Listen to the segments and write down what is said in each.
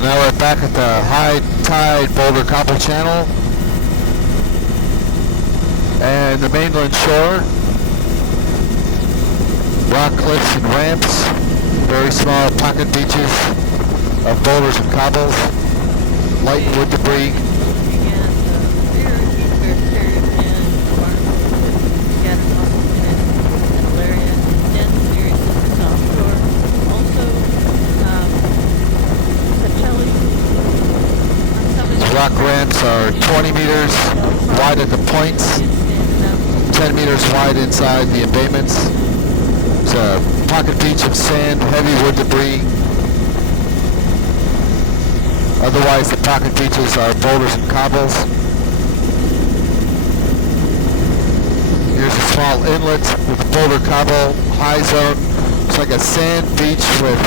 So now we're back at the high tide Boulder Cobble Channel and the mainland shore. Rock cliffs and ramps, very small pocket beaches of boulders and cobbles, light wood debris. Rock ramps are 20 meters wide at the points, 10 meters wide inside the embayments. It's a pocket beach of sand, heavy wood debris. Otherwise, the pocket beaches are boulders and cobbles. Here's a small inlet with a boulder cobble high zone. It's like a sand beach with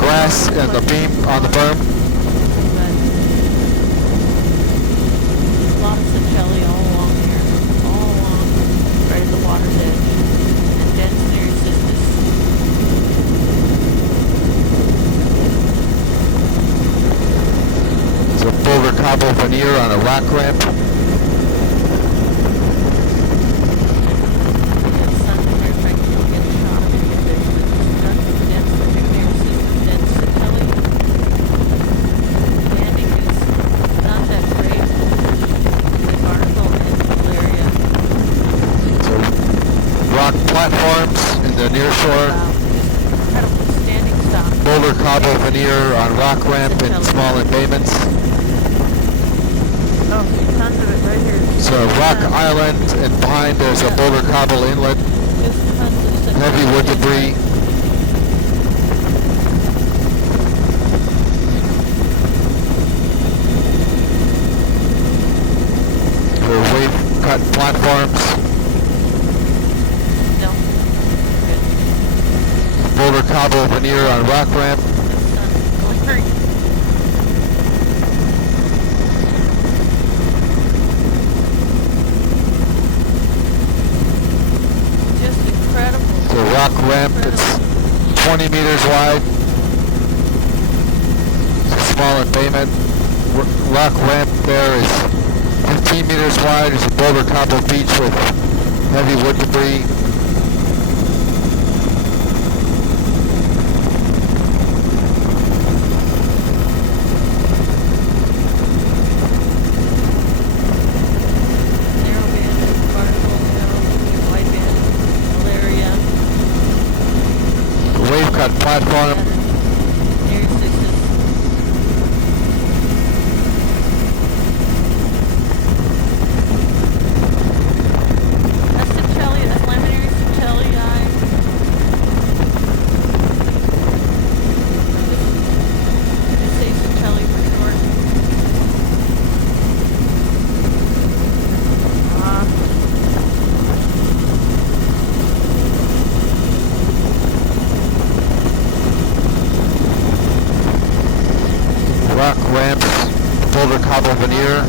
grass and the beam on the berm. Lots of jelly all along here, all along, right at the water's edge, and dense near cystis. It's a boulder cobble veneer on a rock ramp. Platforms in the near shore. Boulder cobble veneer on rock ramp and small embayments. Oh, tons of it right here. So rock island, and behind there's a boulder cobble inlet. Heavy wood debris. There are wave cut platforms. Boulder cobble veneer on rock ramp. Just incredible. The rock ramp, it's 20 meters wide. It's a small embayment. Rock ramp there is 15 meters wide. There's a boulder cobble beach with heavy wood debris. Wave cut platform. That's Centelli, that's laminary Centelli eye. Just say Centelli for short. Rock ramps, boulder cobble veneer.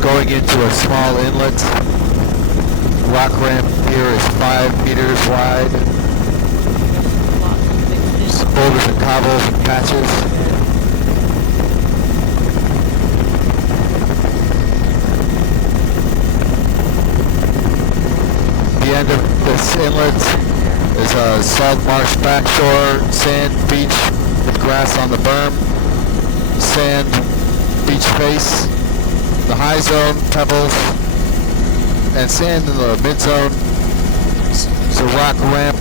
Going into a small inlet. Rock ramp here is 5 meters wide. Boulders and cobbles and patches. The end of this inlet is a salt marsh backshore, sand beach with grass on the berm, sand beach face, the high zone, pebbles, and sand in the mid zone. It's a rock ramp.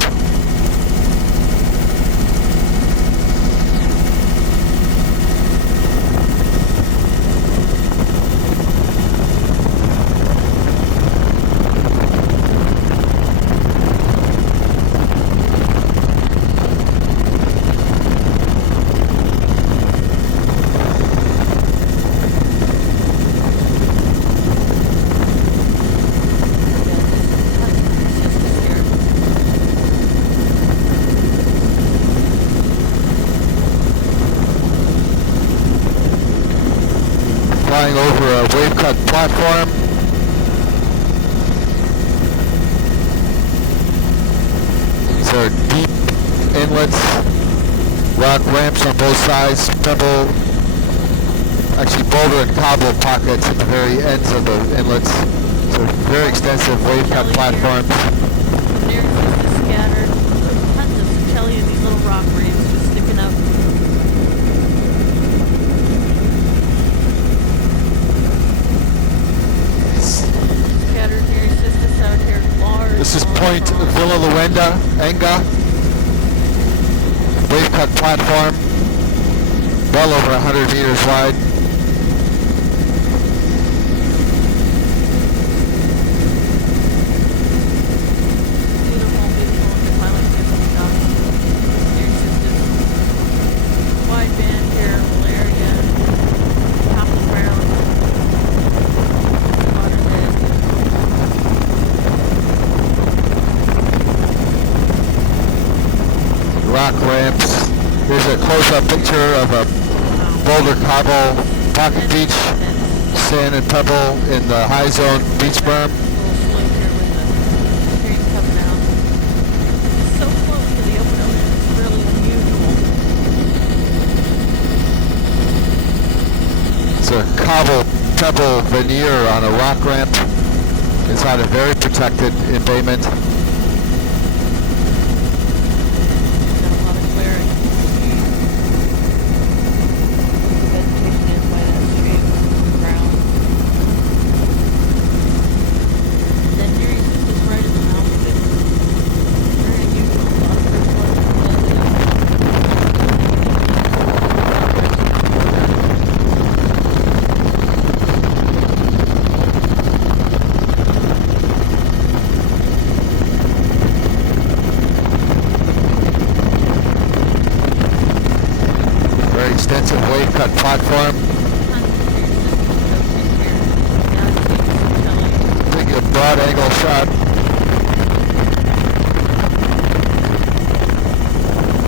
Flying over a wave cut platform. There are deep inlets, rock ramps on both sides, pebble, actually boulder and cobble pockets at the very ends of the inlets. So very extensive wave cut platforms. There's just scattered tons of Satellia and these little rock ramps just sticking up. Scattered near Sisters out here, large. This is Point Villa Luenda, Enga. Wave cut platform, well over 100 meters wide. Beautiful, beautiful. Just I like this stuff. Near Sisters. Wide band here, little area. Top of the ground. Water's edge. Rock ramps. Here's a close-up picture of a boulder cobble pocket beach, sand and pebble in the high zone beach berm. Little slope here with the stream coming out. It's so close to the open ocean, it's really unusual. It's a cobble pebble veneer on a rock ramp inside a very protected embayment. Got a lot of clearing. Vegetation in by that stream ground. And then Near East is just right in the mouth of it. Very unusual. A lot of first blood. Very extensive wave cut platform. Take a broad angle shot.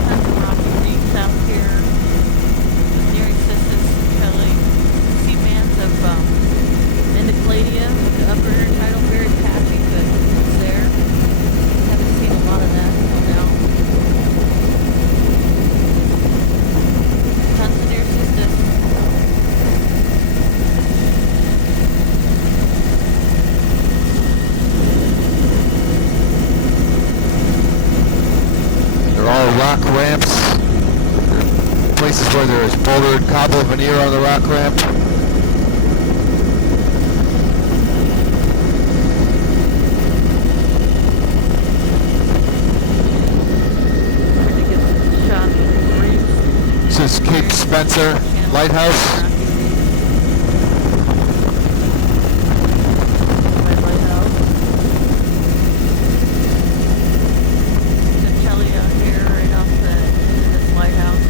Tons of rocky reefs out here. Near Sisters, Kelly. See bands of Endocladia with the upper intertidal, very patchy, but it's there. Haven't seen a lot of that until now. Tons of Near Sisters. They're all rock ramps. Places where there is boulder and cobble veneer on the rock ramp. Trying to get some shots of the reefs. This is Cape Spencer Lighthouse. Red Lighthouse. Satellia here, right off the end of this lighthouse.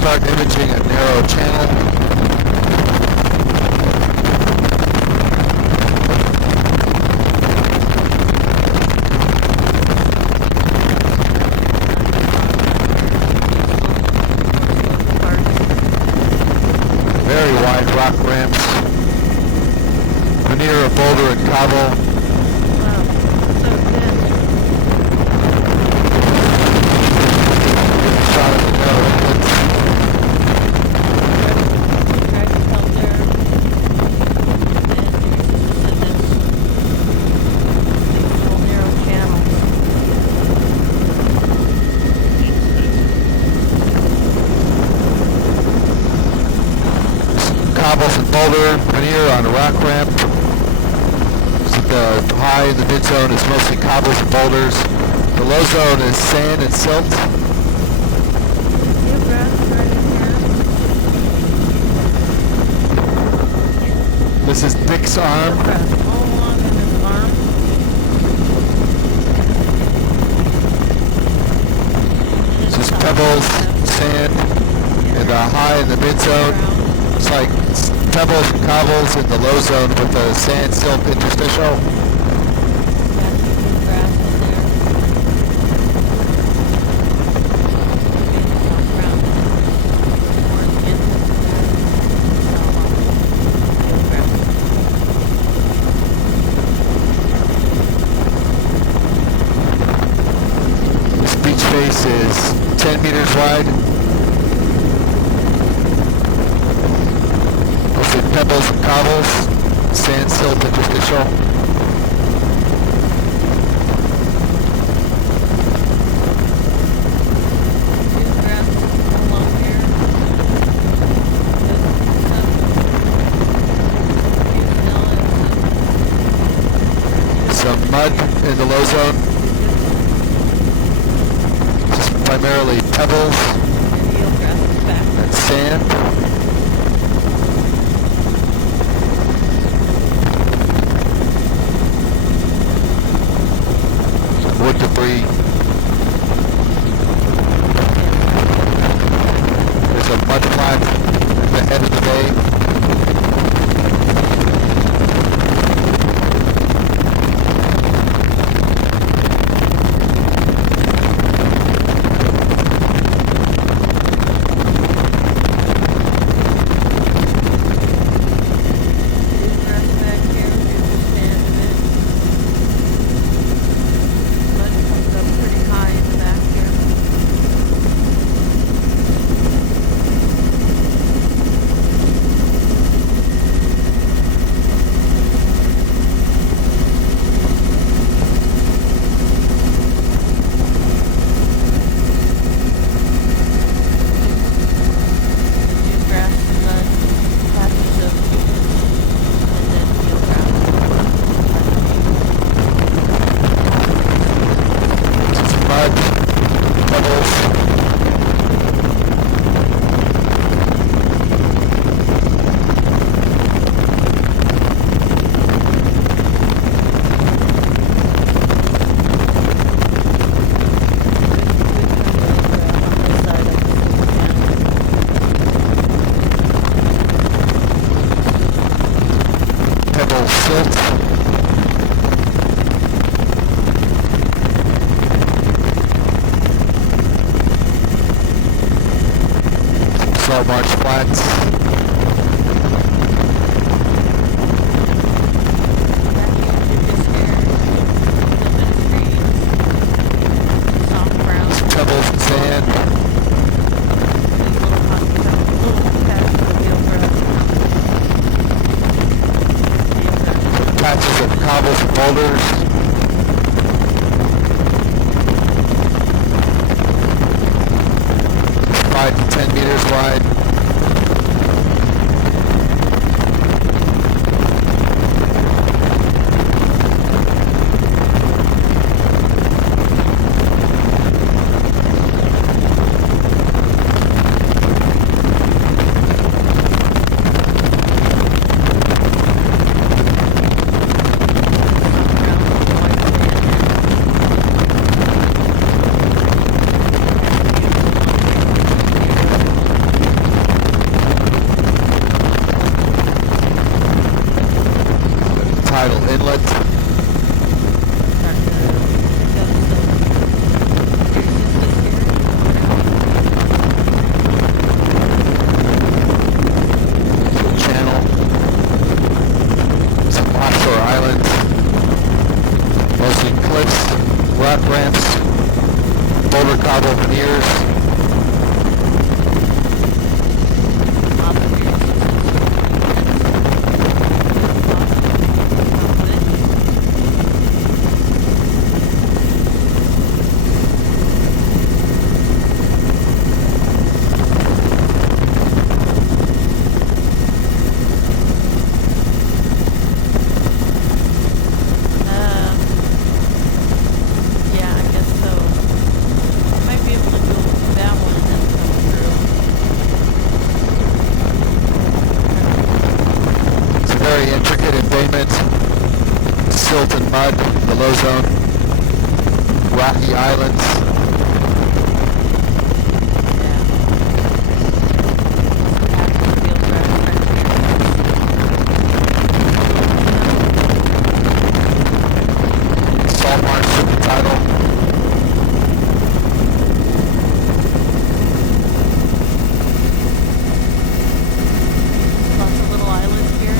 start imaging a narrow channel. Very wide rock ramps. Near a boulder and cobble. Wow, so good. Shot of the narrow inlets. Drive yourself there. And these little narrow channels. Cobbles and boulder. Veneer on a rock ramp. The high in the mid zone is mostly cobbles and boulders. The low zone is sand and silt. You have grass right in here. This is Dick's Arm. Grass all along in his arm. This is pebbles, sand, and the high in the mid zone. It's like pebbles and cobbles in the low zone with the sand silt interstitial. This beach face is 10 meters wide. Mostly pebbles and cobbles, sand silt interstitial. Some mud in the low zone. Just primarily pebbles and sand. Some wood debris. There's a mud flat at the head of the bay. Silt. Salt marsh flats. Pebbles and sand. Patches of cobbles and boulders. Five to 10 meters wide. cliffs, rock ramps, boulder cobble veneers. Intricate embayment, silt and mud, the low zone, rocky islands. Salt marsh with the title. Lots of little islands here.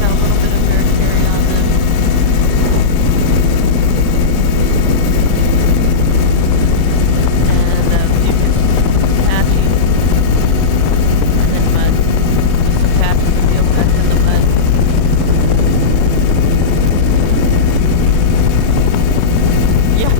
Got a little bit of air carry on them. And a few patchy. And then mud. Some patches to peel back in the mud. Yeah.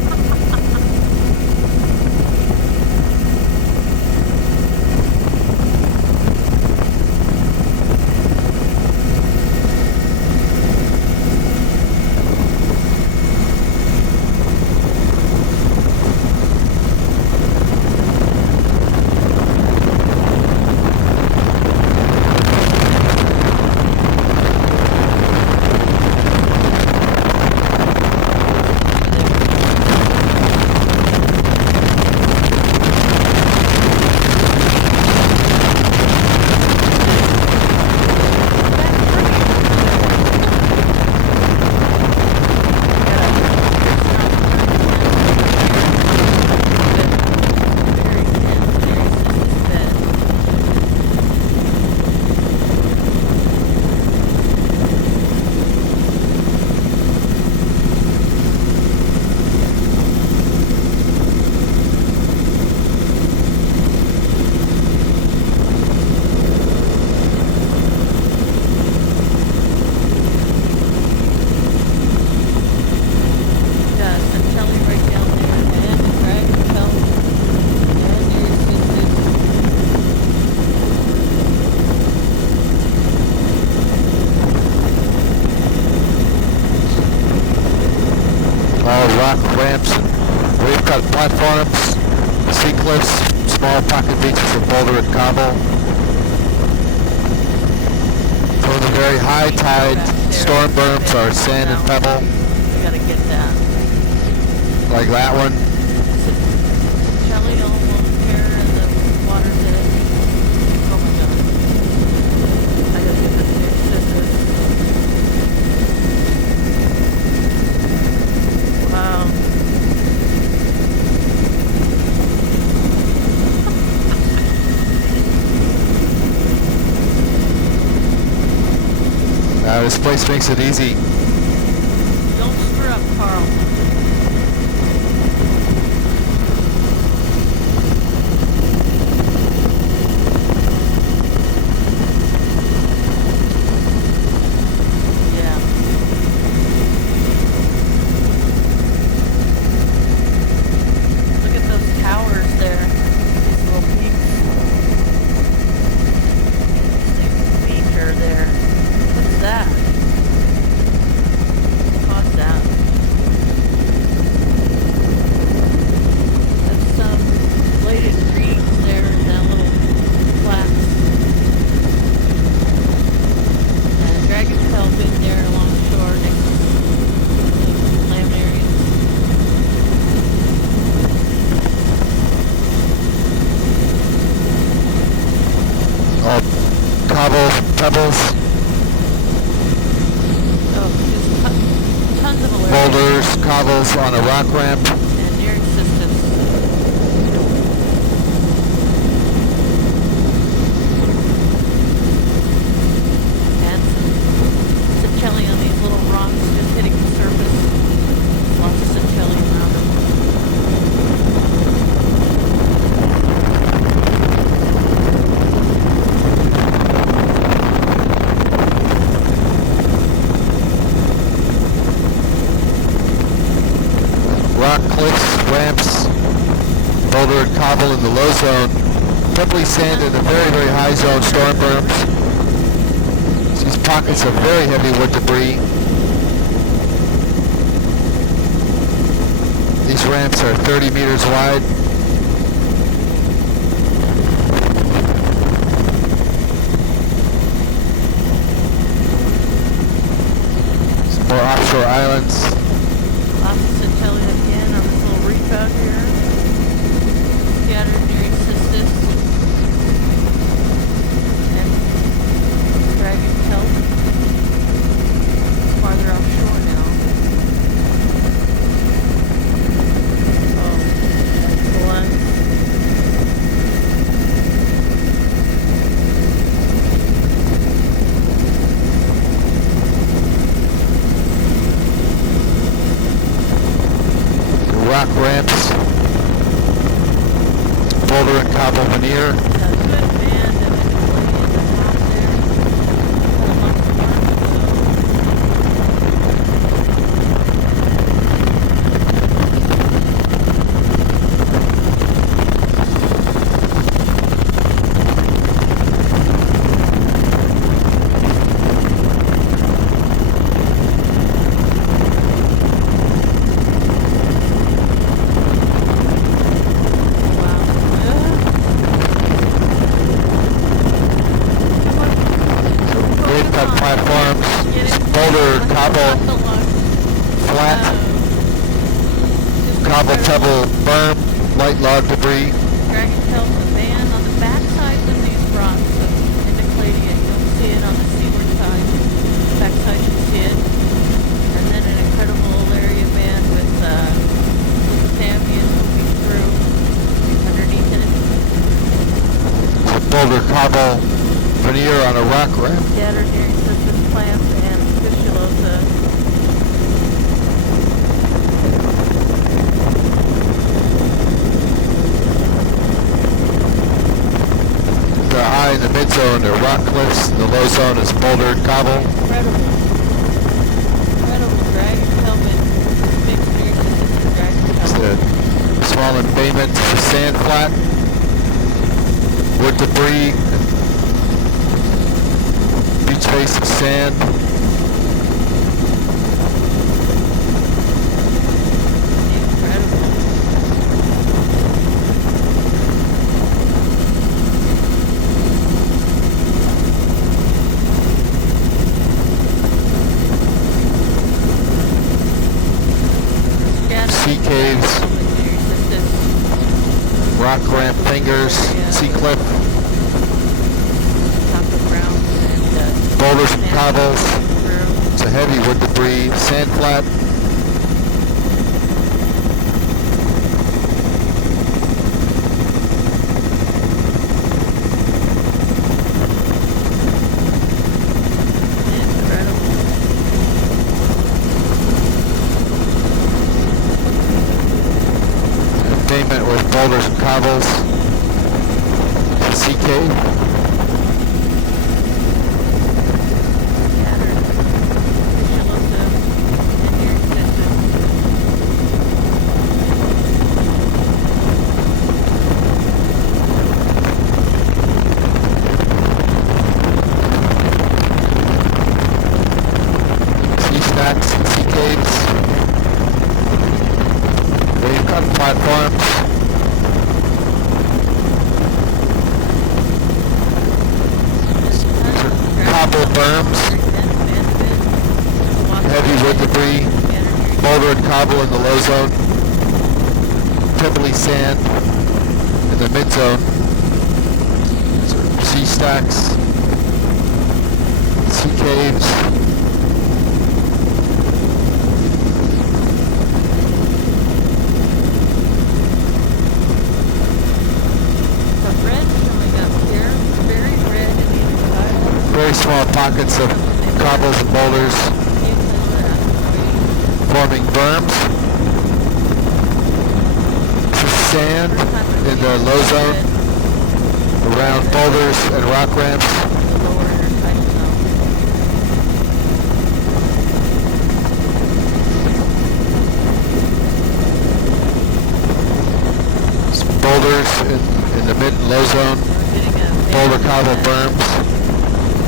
Rock ramps, wave cut platforms, sea cliffs, small pocket beaches of boulder and cobble. For the very high tide, storm berms are sand and pebble, We gotta get that. like that one. Shelly almost here and the water's in it. Oh my god. I gotta get this new scissors. Wow. This place makes it easy. Don't screw up, Carl. Yeah. Look at those towers there. These little peaks. These feature there. What's that? What's that? That's some bladed reeds there in that little flats. And dragon's tail fin there along the shore next to the lamb areas. All cobble, pebbles, Oh, just tons of alerts. boulders, cobbles on a rock ramp. And nearing systems. And some jelly on these little rocks just hitting the surface. rock cliffs, ramps, boulder and cobble in the low zone, pebbly sand in the very, very high zone, storm berms. These pockets of very heavy wood debris. These ramps are 30 meters wide. Some more offshore islands. Opposite Telly again on this little reef out here. Scattered near Sistis. And Dragon Kelp. Farther offshore now. Oh, that's the one. Rock ramps, boulder and cobble veneer. A good band of plenty at the top there. Along the front, platforms, boulder, cobble, flat, cobble, pebble, berm, light log debris. Dragon Kelp, the band on the back sides of these rocks of Indocladia. You don't see it on the seaward side. Back side you see it. And then an incredible area band with Samians moving through underneath it. Boulder, cobble, veneer on a rock ramp. Scattered near Sistis plants and Fissulosa. The high in the mid zone are rock cliffs. The low zone is boulder and cobble. Incredible Dragon Kelp and mixed near Sistis and Dragon It's Kelp. the small embayments for sand flat, wood debris, beach face of sand. Incredible. Sea caves, rock ramp fingers, sea cliff, boulders and cobbles. It's a heavy wood debris, sand flat. Embayment with boulders and cobbles. Sea cave. Sea caves, wave cut platforms, cobble berms, heavy wood debris, boulder and cobble in the low zone, pebbly sand in the mid zone, sea stacks, sea caves. Very small pockets of cobbles and boulders forming berms. Sand in the low zone around boulders and rock ramps. low zone, We're getting a boulder cobble berms.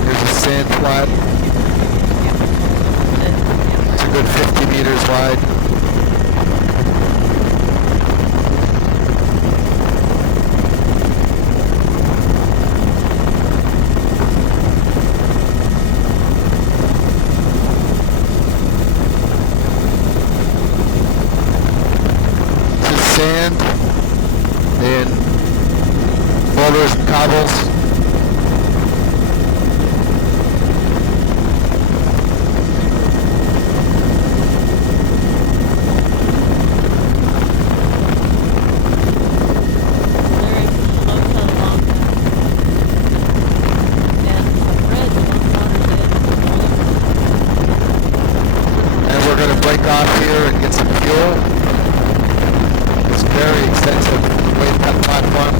Here's a sand flat. It's a good 50 meters wide. This is sand in boulders and cobbles. Break off here and get some fuel. It's a very extensive wave cut platform.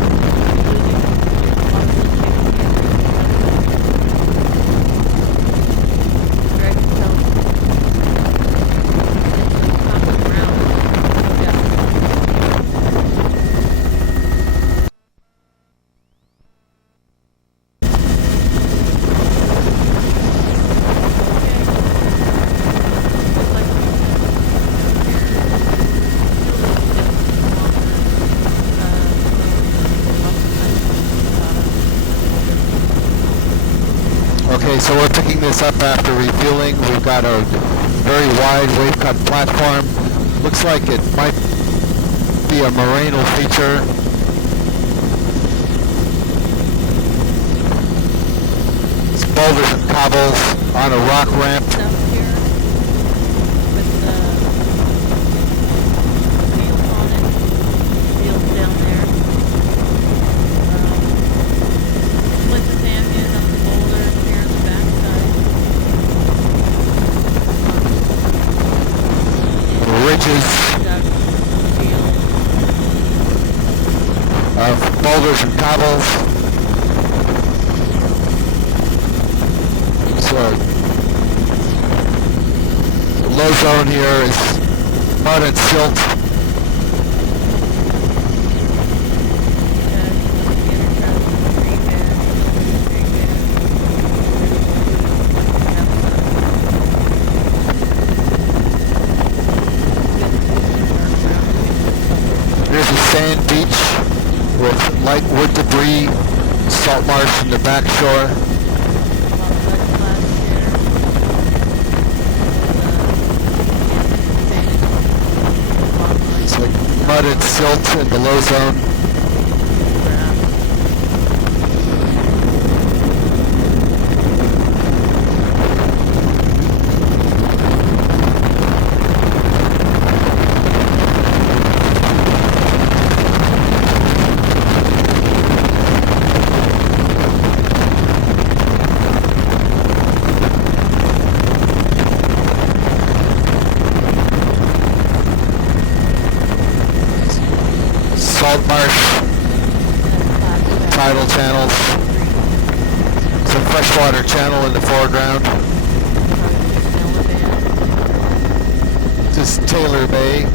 Okay, so we're picking this up after refueling. We've got a very wide wave cut platform. Looks like it might be a morainal feature. It's boulders and cobbles on a rock ramp. Of boulders and cobbles. So the low zone here is mud and silt. There's a sand beach with light wood debris, salt marsh in the back shore. It's like mud and silt in the low zone. Salt marsh, tidal channels, some freshwater channel in the foreground. This is Taylor Bay.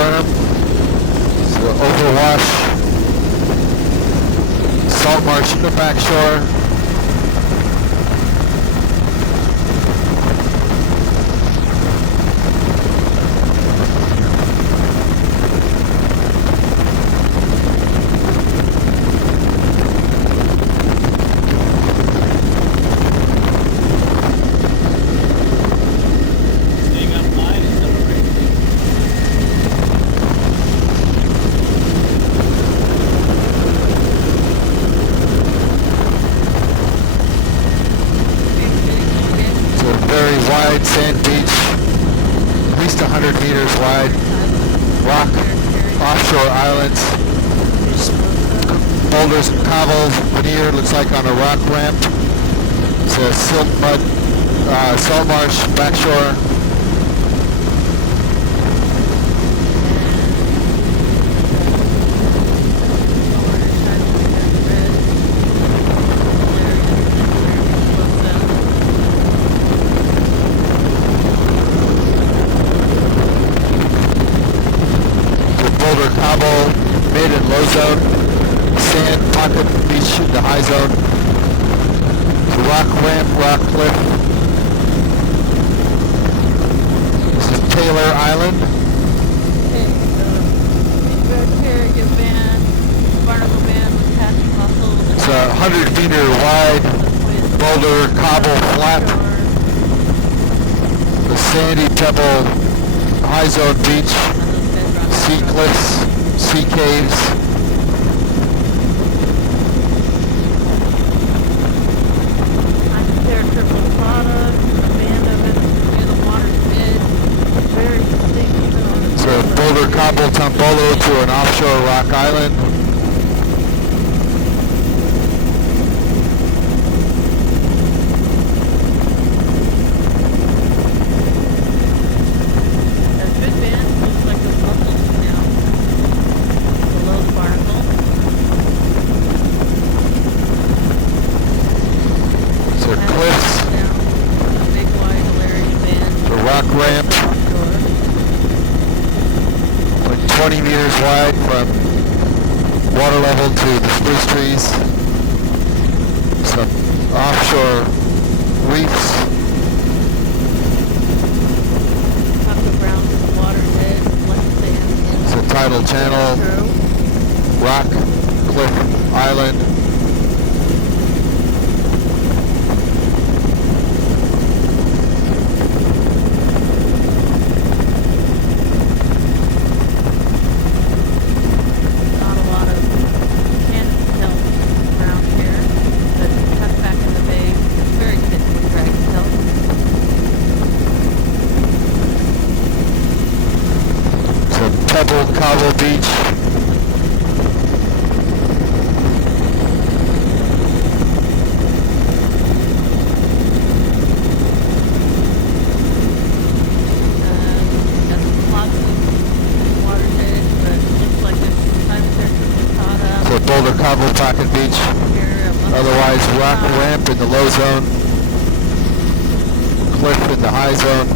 berm. So overwash. Salt marsh in the back shore. Wide sand beach, at least 100 meters wide, rock, offshore islands, boulders and cobbles, veneer looks like on a rock ramp. It's a silt mud, salt marsh, backshore. Cobble, mid and low zone, sand, pocket, beach in the high zone, rock ramp, rock cliff. This is Taylor Island. Okay, red carrier van, barnacle van with patchy muscles. It's a 100-meter wide boulder cobble flat. The sandy pebble high zone beach. Sea cliffs, sea caves. I'm there triple product, a band of it near the water's edge. Very distinct. It's a boulder cobble tombolo to an offshore rock island. Ramp, like 20 meters wide from water level to the spruce trees. Some offshore reefs. It's a tidal channel, rock, cliff, island. Pebble Cobble Beach. So Boulder Cobble Pocket Beach. Otherwise rock ramp in the low zone. Cliff in the high zone.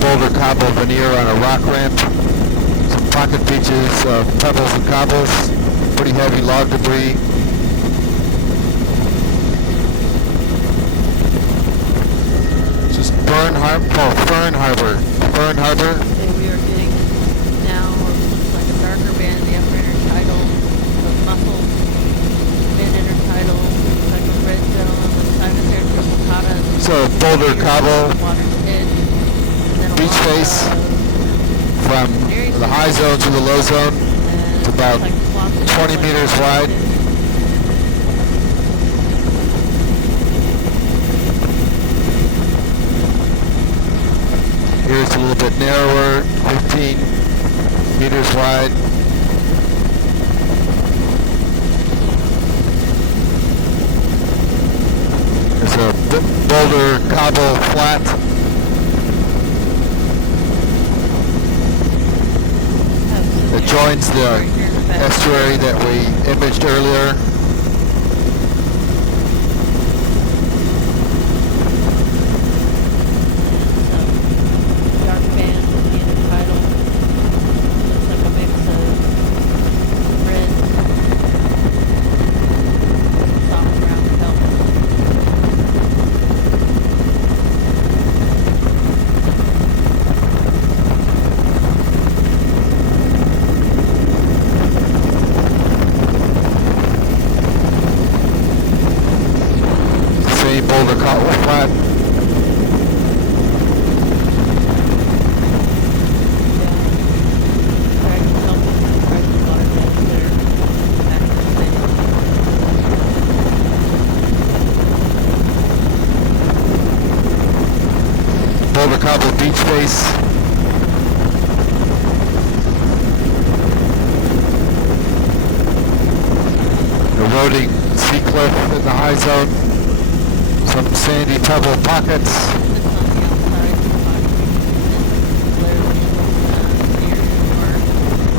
Boulder cobble veneer on a rock ramp, some pocket beaches of pebbles and cobbles, pretty heavy log debris. Just Fern Harbor. Fern Harbor. Okay, we are getting now what looks like a darker band in the upper intertidal, the mussels, mid intertidal, like a red zone on the side of their triplicata. So Boulder cobble. Beach face from the high zone to the low zone. It's about 20 meters wide. Here's a little bit narrower, 15 meters wide. There's a boulder cobble flat. It joins the estuary that we imaged earlier. Cobble beach face. Eroding sea cliff in the high zone. Some sandy pebble pockets.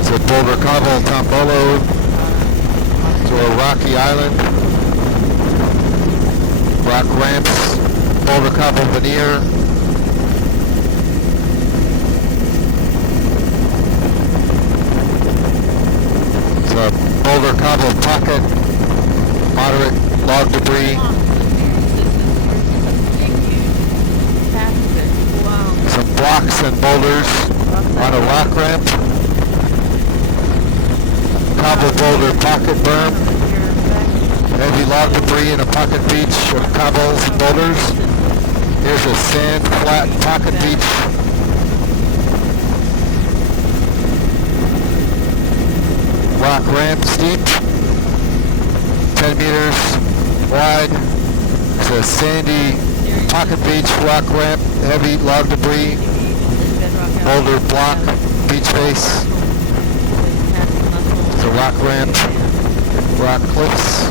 So Boulder Cobble, Tombolo, to a rocky island. Rock ramps, Boulder Cobble veneer. So Boulder Cobble pocket, moderate log debris. Some blocks and boulders on a rock ramp. Cobble boulder pocket berm. Heavy log debris in a pocket beach of cobbles and boulders. Here's a sand flat pocket beach. Rock ramp steep. 10 meters wide. It's a sandy pocket beach, rock ramp, heavy log debris, boulder block, beach face. It's a rock ramp, rock cliffs.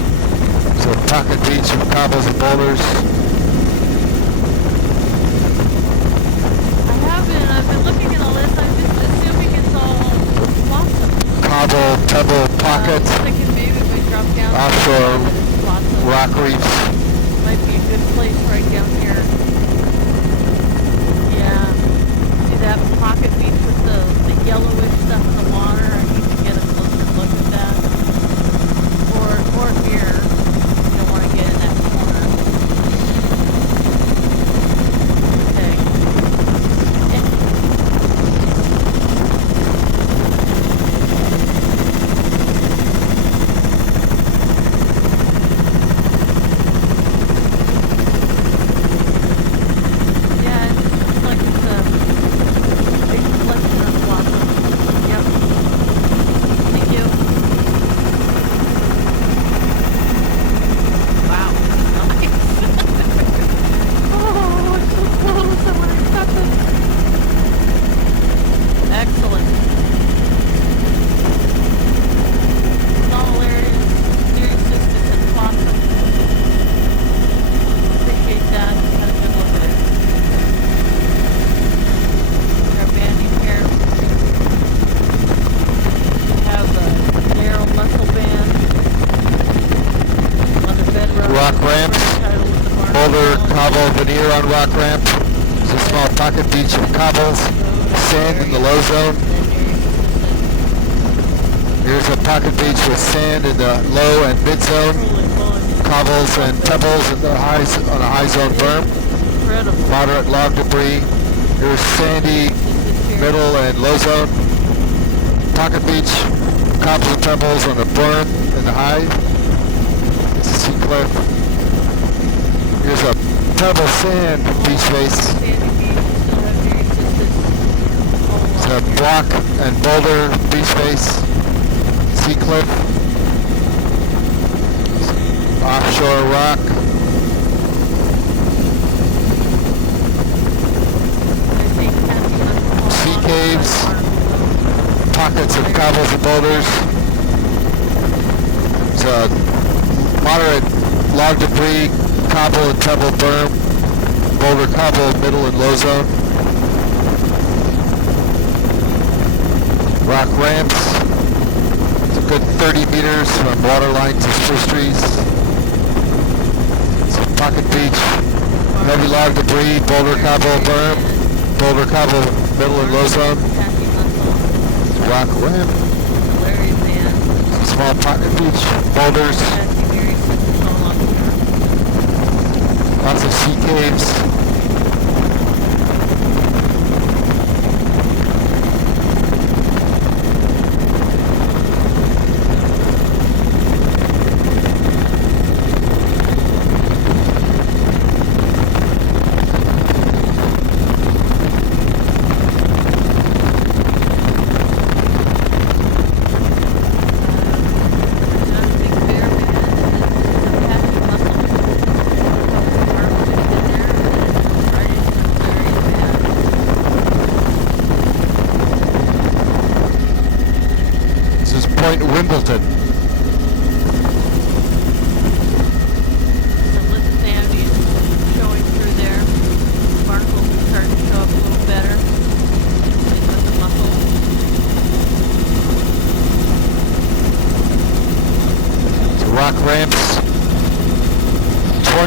So pocket beach of cobbles and boulders. I've been looking at all this, I'm just assuming it's all blossom. Cobble, pebble pocket, Thinking maybe if we drop down offshore that it's blossom. rock reefs. Might be a good place right down here. Yeah. See that pocket beach with the yellowish stuff in the water? I need to get a closer look at that. Or here. You don't want to get in that corner. Okay. Yeah, it just looks like it's a big collection of blossoms. Yep. Thank you. Wow. Nice. Oh, it's so close. I want to touch it. Excellent. Small areas, very distance and blossom. Appreciate that. Had a good look at it. Our banding here. We have a narrow muscle band on the bedrock. Rock ramps, boulder, cobble, veneer on rock ramp. It's a small pocket beach of cobbles, sand in the low zone. Here's a pocket beach with sand in the low and mid zone. Cobbles and pebbles in the on a high zone berm. Incredible. Moderate log debris. Here's sandy middle and low zone. Pocket beach, cobbles and pebbles on the berm in the high. It's a sea cliff. Here's a pebble sand beach face. Sandy beach, still have very distance. It's a block and boulder beach face. Sea cliff. Offshore rock. Sea caves. Pockets of cobbles and boulders. It's a moderate log debris, cobble and pebble berm. Boulder cobble middle and low zone. Rock ramps. It's a good 30 meters from waterline to spruce trees. It's a pocket beach. Heavy log debris, boulder cobble berm. Boulder cobble middle and low zone. Rock ramp. Small pocket beach. Boulders. Lots of sea caves.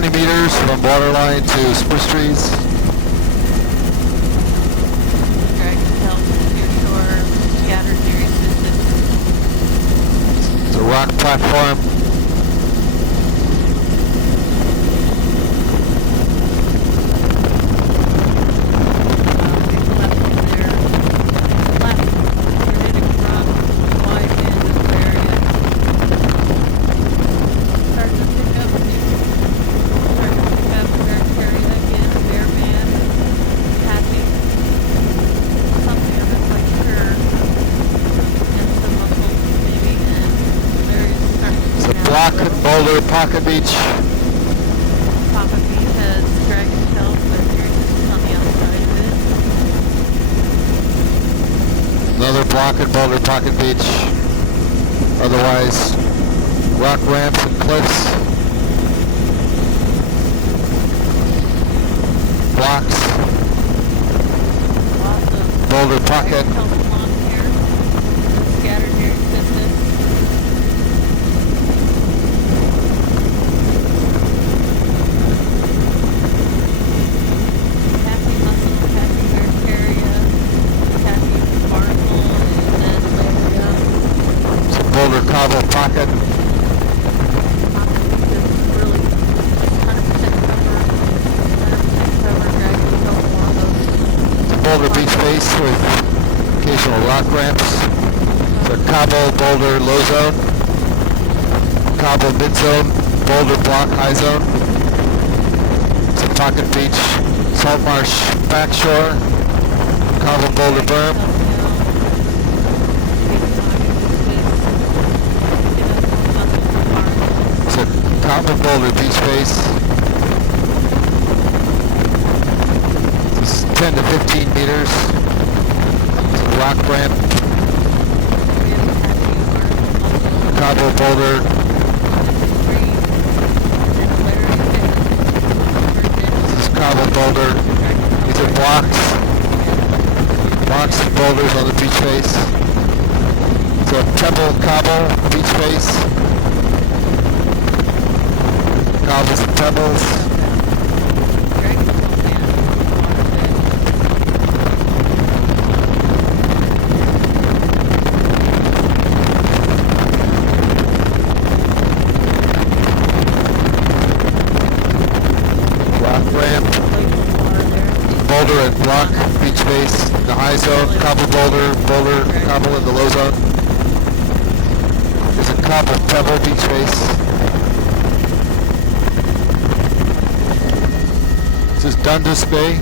20 meters from waterline to spruce trees. Dragon tail near shore, scattered near assistance. It's a rock platform. Block and Boulder Pocket Beach. Pocket Beach has dragon tails, but here's just on the outside of it. Another block and Boulder Pocket Beach. Otherwise, rock ramps and cliffs. Blocks. Awesome. Boulder Pocket. Dragon tails along here. Scattered near assistance. Boulder Cobble Pocket. Boulder Beach Face with occasional rock ramps. The Cobble Boulder Low Zone. Cobble Mid Zone. Boulder Block High Zone. It's a Pocket Beach. Salt Marsh Backshore. Cobble Boulder Berm. Cobble Boulder Beach Face. This is 10 to 15 meters. It's a rock ramp. Cobble Boulder. This is Cobble Boulder. These are blocks. Blocks and boulders on the beach face. It's a Pebble Cobble Beach Face. Cobbles and pebbles. Rock ramp. Boulder and block beach face. The high zone. Cobble boulder. Boulder cobble in the low zone. There's a cobble pebble beach face. This is Dundas Bay.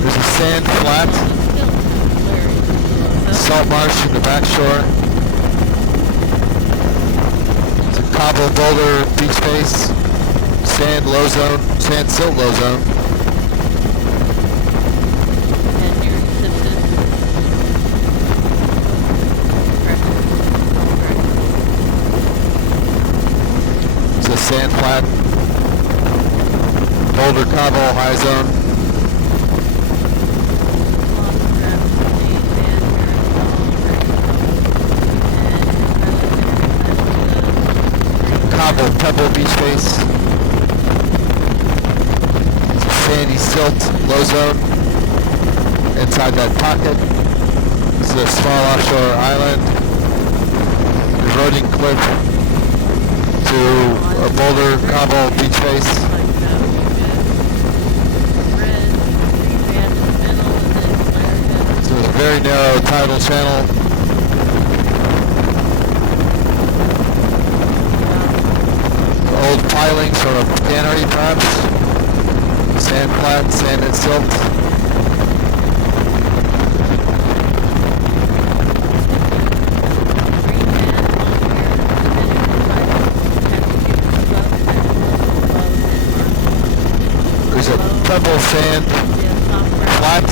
There's a sand flat. Salt marsh in the back shore. It's a Cobble Boulder beach face. Sand low zone. Sand silt low zone. And near assistance. It's a sand flat. Boulder Cobble high zone. Cobble Pebble beach face. It's a sandy silt low zone. Inside that pocket. It's a small offshore island. Eroding cliff to a Boulder Cobble beach face. So it's a very narrow tidal channel. Old pilings from a cannery perhaps. Sand flat, sand and silt. There's a pebble sand flat.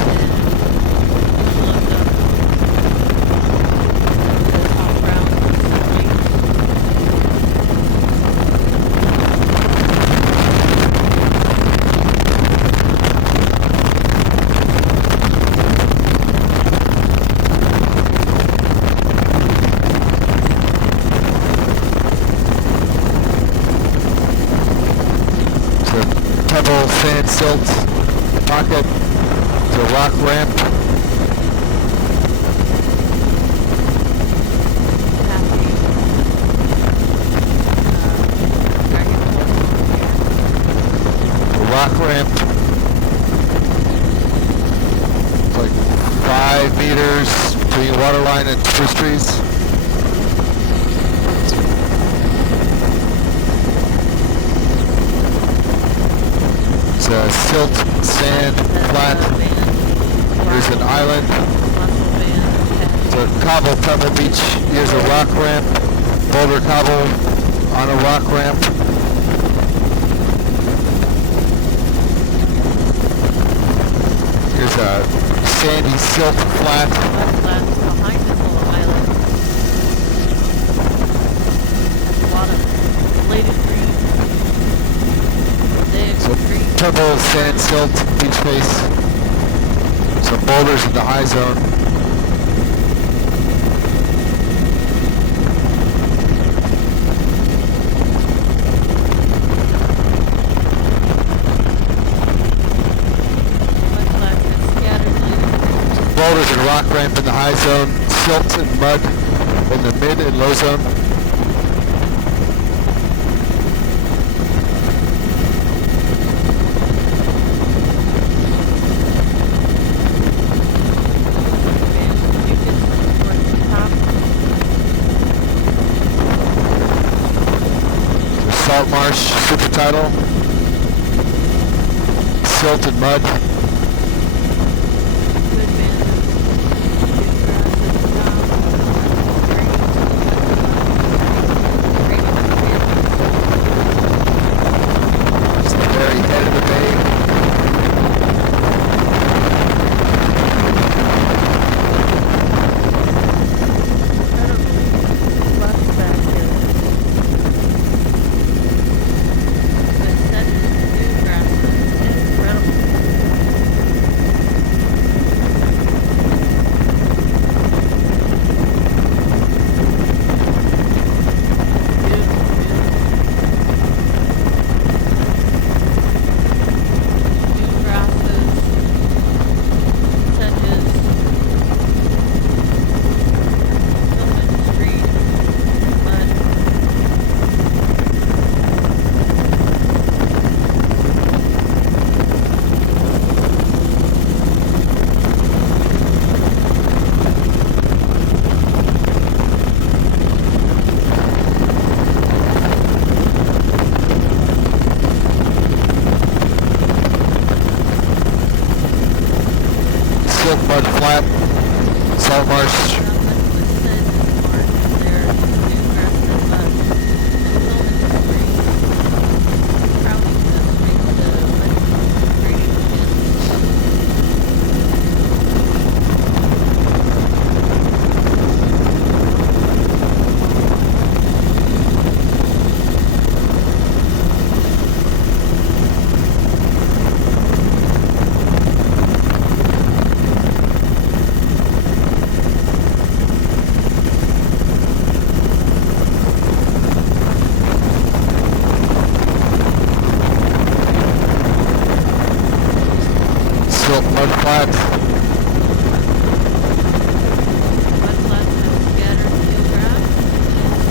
pocket to a rock ramp. Rock ramp. It's like 5 meters between waterline and spruce trees. It's a silt, sand, flat. Here's an island. It's a cobble pebble beach. Here's a rock ramp. Boulder cobble on a rock ramp. Here's a sandy silt flat. Behind this little island. A lot of bladed green. So purple sand silt beach face. Some boulders in the high zone. Boulders and rock ramp in the high zone, silt and mud in the mid and low zone. Salt marsh, super tidal, silt and mud. Mud flat, salt marsh. Mud flats.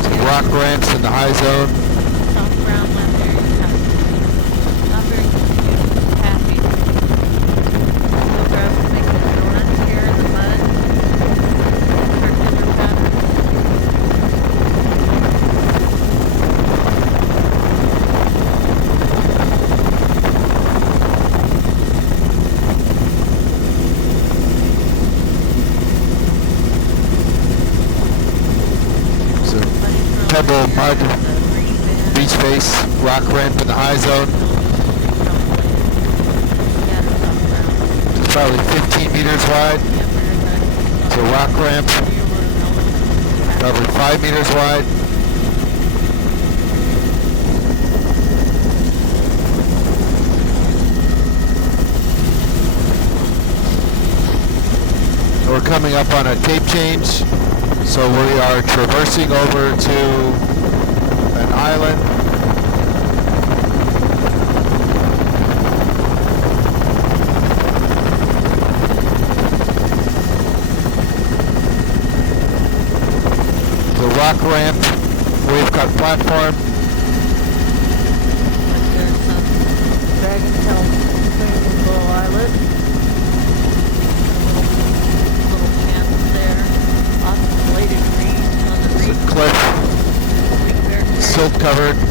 Some rock ramps in the high zone. Soft ground land area. Not very happy. No grass making a run here in the mud. Circular pattern. Pebble, mud, beach face, rock ramp in the high zone. It's probably 15 meters wide. It's a rock ramp, probably 5 meters wide. We're coming up on a tape change, so we are traversing over to an island. rock ramp, wave cut platform. There's some dragon tail clearing little islet. Little channels there. Lots of bladed reeds on the reef. Cliff, Big bear silt covered.